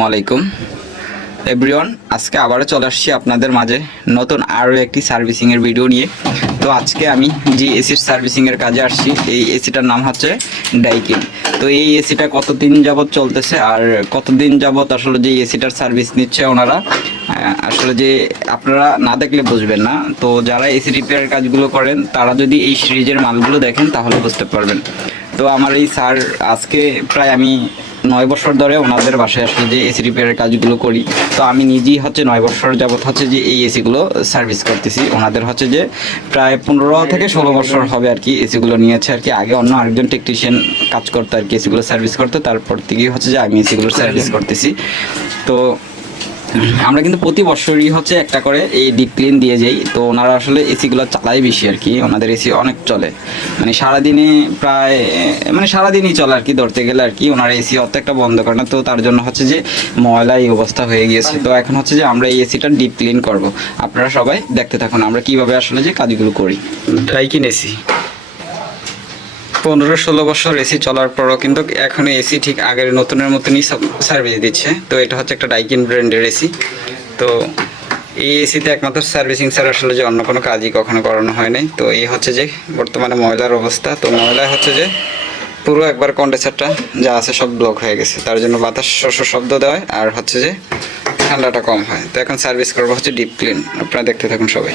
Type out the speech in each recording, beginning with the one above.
আসসালামু আলাইকুম। এভরিওয়ান আজকে আবারও চলে আসছি আপনাদের মাঝে নতুন আরও একটি সার্ভিসিংয়ের ভিডিও নিয়ে। তো আজকে আমি যে এসির সার্ভিসিংয়ের কাজে আসছি, এই এসিটার নাম হচ্ছে ডাইকিন তো এই এসিটা কতদিন যাবত চলতেছে আর কতদিন যাবৎ আসলে যে এসিটার সার্ভিস নিচ্ছে ওনারা আসলে যে আপনারা না দেখলে বুঝবেন না। তো যারা এসি রিপেয়ার কাজগুলো করেন, তারা যদি এই সিরিজের মালগুলো দেখেন তাহলে বুঝতে পারবেন। তো আমার এই স্যার আজকে প্রায় আমি নয় বছর ধরে ওনাদের বাসায় আসলে যে এসি রিপেয়ারের কাজগুলো করি, তো আমি নিজেই হচ্ছে নয় বছর যাবত হচ্ছে যে এই এসিগুলো সার্ভিস করতেছি। ওনাদের হচ্ছে যে প্রায় পনেরো থেকে ষোলো বছর হবে আর কি এসিগুলো নিয়েছে আর কি। আগে অন্য আরেকজন টেকনিশিয়ান কাজ করতো আর কি এসিগুলো সার্ভিস করতো। তারপর থেকেই হচ্ছে যে আমি এসিগুলো সার্ভিস করতেছি। তো আমরা কিন্তু প্রতি বছরই হচ্ছে একটা করে এই ডিপ ক্লিন দিয়ে যাই। তো ওনারা আসলে এসিগুলো চালায় বেশি আর কি, ওনাদের এসি অনেক চলে। মানে সারাদিনে প্রায় মানে সারাদিনই চলে আর কি ধরতে গেলে আর কি, ওনারা এসি অত একটা বন্ধ করে না। তো তার জন্য হচ্ছে যে ময়লা এই অবস্থা হয়ে গিয়েছে। তো এখন হচ্ছে যে আমরা এই এসিটা ডিপ ক্লিন করব। আপনারা সবাই দেখতে থাকুন, আমরা কীভাবে আসলে যে কাজগুলো করি। ডাইকিন এসি পনেরো ষোলো বছর এসি চলার পরও কিন্তু এখনও এসি ঠিক আগের নতুনের মতনই সার্ভিস দিচ্ছে। তো এটা হচ্ছে একটা ডাইকিন ব্র্যান্ডের এসি। তো এই এসিতে একমাত্র সার্ভিসিং ছাড়া আসলে যে অন্য কোনো কাজই কখনো করানো হয় নাই। তো এই হচ্ছে যে বর্তমানে ময়লার অবস্থা। তো ময়লা হচ্ছে যে পুরো একবার কন্ডেন্সারটা যা আছে সব ব্লক হয়ে গেছে। তার জন্য বাতাস শস্য শব্দ দেওয়ায় আর হচ্ছে যে ঠান্ডাটা কম হয়। তো এখন সার্ভিস করব হচ্ছে ডিপ ক্লিন আপনারা দেখতে থাকুন সবাই।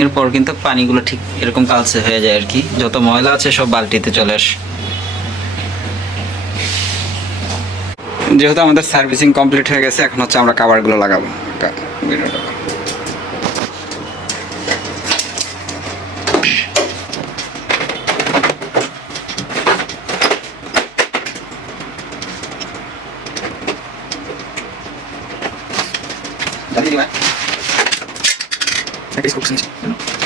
এর পর কিন্তু পানিগুলো ঠিক এরকম কালচে হয়ে যায় আর কি। যত ময়লা আছে সব বালতিতে চলে আসে। যেহেতু আমাদের সার্ভিসিং কমপ্লিট হয়ে গেছে, এখন হচ্ছে আমরা কাভারগুলো লাগাবো। কা- ভিডিওটা। Facebook, sim.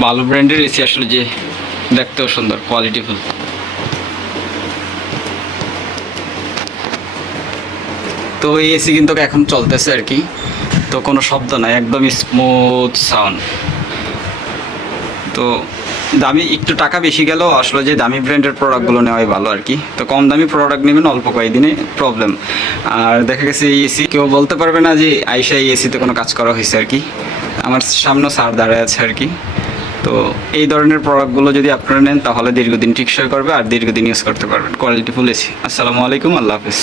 ভালো ব্র্যান্ডের এসি আসলে যে দেখতেও সুন্দর কোয়ালিটিফুল তো এই এসি কিন্তু এখন চলতেছে আর কি। তো কোনো শব্দ নাই একদম স্মুথ সাউন্ড তো দামি একটু টাকা বেশি গেলেও আসলে যে দামি ব্র্যান্ডের প্রোডাক্টগুলো নেওয়াই ভালো আর কি। তো কম দামি প্রোডাক্ট নেবেন, অল্প কয়েকদিনে প্রবলেম আর দেখা গেছে এই এসি কেউ বলতে পারবে না যে আইসা এই এসিতে কোনো কাজ করা হয়েছে আর কি। আমার সামনে স্যার দাঁড়ায় আছে আর কি। তো এই ধরনের প্রোডাক্টগুলো যদি আপনারা নেন, তাহলে দীর্ঘদিন টিকসই করবে আর দীর্ঘদিন ইউজ করতে পারবেন। কোয়ালিটিফুল এসি আসসালামু আলাইকুম, আল্লাহ হাফিজ।